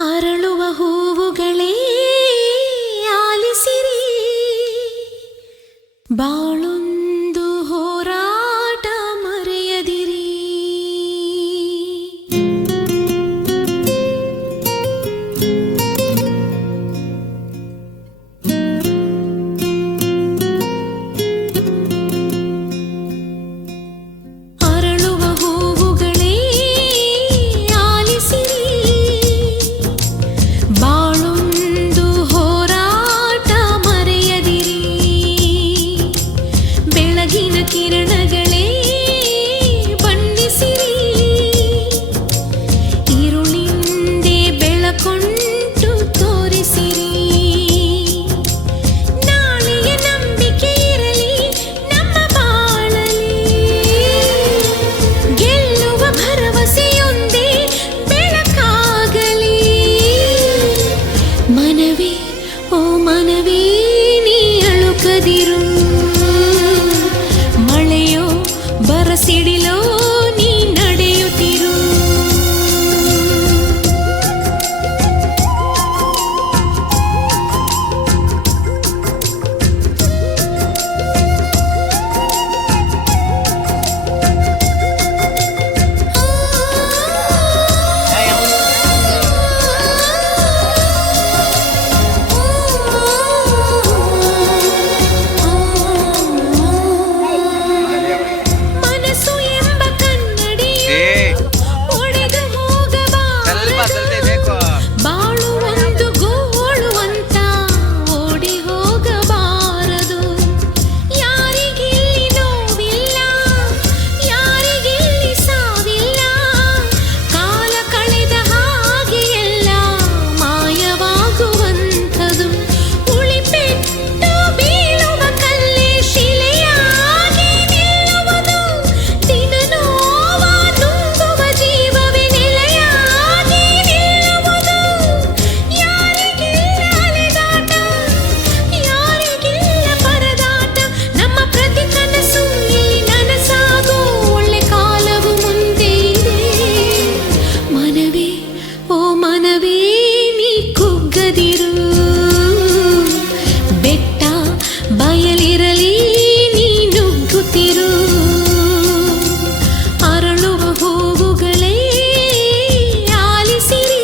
ಅರಳುವ ಹೂವುಗಳೇ ಆಲಿಸಿರಿ, ಬಾಳೊಂದು ಹೋರಾಟ ಮರೆಯದಿರಿ. ಅರಳುವ ಹೂವುಗಳೇ ಆಲಿಸಿರಿ, ಬಾಳೊಂದು ಹೋರಾಟ ಮರೆಯದಿರಿ. ಬೆಳಗಿನ ಕಿರಣಗಳೇ ಬಣ್ಣಿಸಿರಿ, ഇരുಳಿಂದೆ ಬೆಳಕೊಂಟು ತೋರಿಸಿರಿ. ನಾಳೆಯ ನಂಬಿಕೆ ಇರಲಿ ನಮ್ಮ ಬಾಳಲಿ, ಗೆಲ್ಲುವ ಭರವಸೆಯೊಂದೇ ಬೆಳಕಾಗಲಿ. ಮನವೇ ಓ ಮನವೇ ನೀ ಅಳುಕದಿರು, ಮಳೆಯೋ ಬರಸಿಡಿಲೋ ನೀ ನಡೆಯುತ್ತಿರು. ಮನಸ್ಸು ಎಂಬ ಕನ್ನಡಿಯು ಒಡೆದು ಹೋಗಬಾರದು, ಬಾಳು ಒಂದು ಗೋಳು ಅಂತ ಓಡಿ ಹೋಗಬಾರದು. ಯಾರಿಗಿಲ್ಲಿ ನೋವಿಲ್ಲ, ಯಾರಿಗಿಲ್ಲಿ ಸಾವಿಲ್ಲ, ಕಾಲ ಕಳೆದ ಹಾಗೆ ಎಲ್ಲ ಮಾಯವಾಗುವಂಥದು. ಉಳಿಪೆಟ್ಟು ಬೀಳುವ ಕಲ್ಲೇ ಶಿಲೆಯಾಗಿ ನಿಲ್ಲುವುದು, ದಿನ ನೋವ ನುಂಗುವ ಜೀವವೇ ನೆಲೆಯಾಗಿ ನಿಲ್ಲುವುದು. ಯಾರಿಗಿಲ್ಲ ಅಲೆದಾಟ, ಯಾರಿಗಿಲ್ಲ ಪರದಾಟ, ನಮ್ಮ ಪ್ರತಿ ಕನಸು ಇಲ್ಲಿ ನನಸಾಗೋ ಒಳ್ಳೆ ಕಾಲವು ಮುಂದೆ ಇದೆ. ಮನವೇ ಓ ಮನವೇ ನೀ ಕುಗ್ಗದಿರು, ಬೆಟ್ಟ ಬಯಲಿರಲಿ ನೀ ನುಗ್ಗುತ್ತಿರು. ಅರಳುವ ಹೂವುಗಳೇ ಆಲಿಸಿರಿ,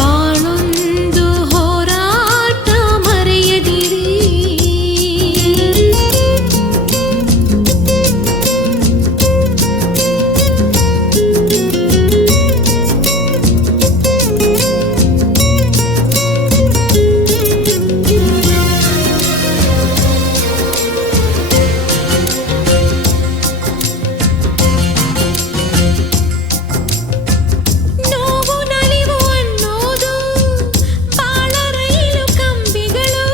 ಬಾಳೊಂದು ಹೋರಾಟ ಮರೆಯದಿರಿ. ನೋವು ನಲಿವು ಅನ್ನೋದು ಬಾಳ ರೈಲು ಕಂಬಿಗಳು,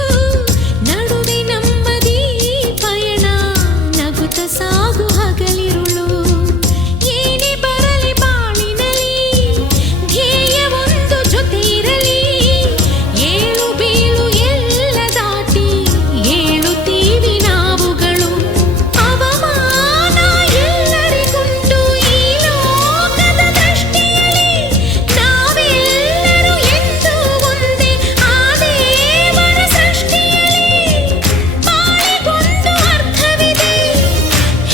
ನಡುವೆ ನಮ್ಮದೀ ಪಯಣ ನಗುತ್ತ ಸಾಗು ಹಗಲಿರುಳು. ಏನೇ ಬರಲಿ ಬಾಳಿನಲಿ ಧ್ಯೇಯ ಒಂದು ಜೊತೆ ಇರಲಿ, ಏಳು ಬೀಳು ಎಲ್ಲ ದಾಟಿ ಏಳುತ್ತೀವಿ ನಾವುಗಳು. ಅವಮಾನ ಎಲ್ಲರಿಗುಂಟು ಈ ಲೋಕದ ದೃಷ್ಟಿಯಲ್ಲಿ, ನಾವೆಲ್ಲರೂ ಎಂದು ಒಂದೇ ಆ ದೇವರ ಸೃಷ್ಟಿಯಲ್ಲಿ. ಬಾಳಿಗೊಂದು ಅರ್ಥವಿದೆ,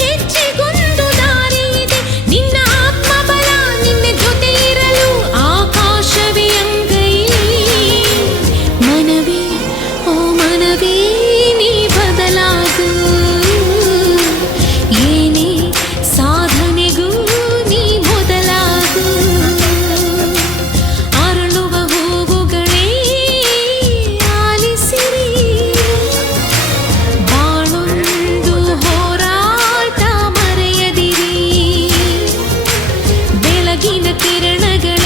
ಹೆಜ್ಜೆಗೊಂದು ದಾರಿ ಇದೆ, ನಿನ್ನ ಆತ್ಮಬಲ ನಿನ್ನ ಜೊತೆ ಇರಲು ಆಕಾಶವೇ ಅಂಗೈಲಿ. ಮನವೇ ಓ ಮನವೇ ನೀ ಬದಲಾಗು, ಏನೇ ಸಾಧನೆಗೂ ನೀ ಮೊದಲಾಗು. ಅರಳುವ ಹೂವುಗಳೇ ಆಲಿಸಿರಿ, ಬಾಳೊಂದು ಹೋರಾಟ ಮರೆಯದಿರಿ. ಬೆಳಗಿನ ಕಿರಣಗಳ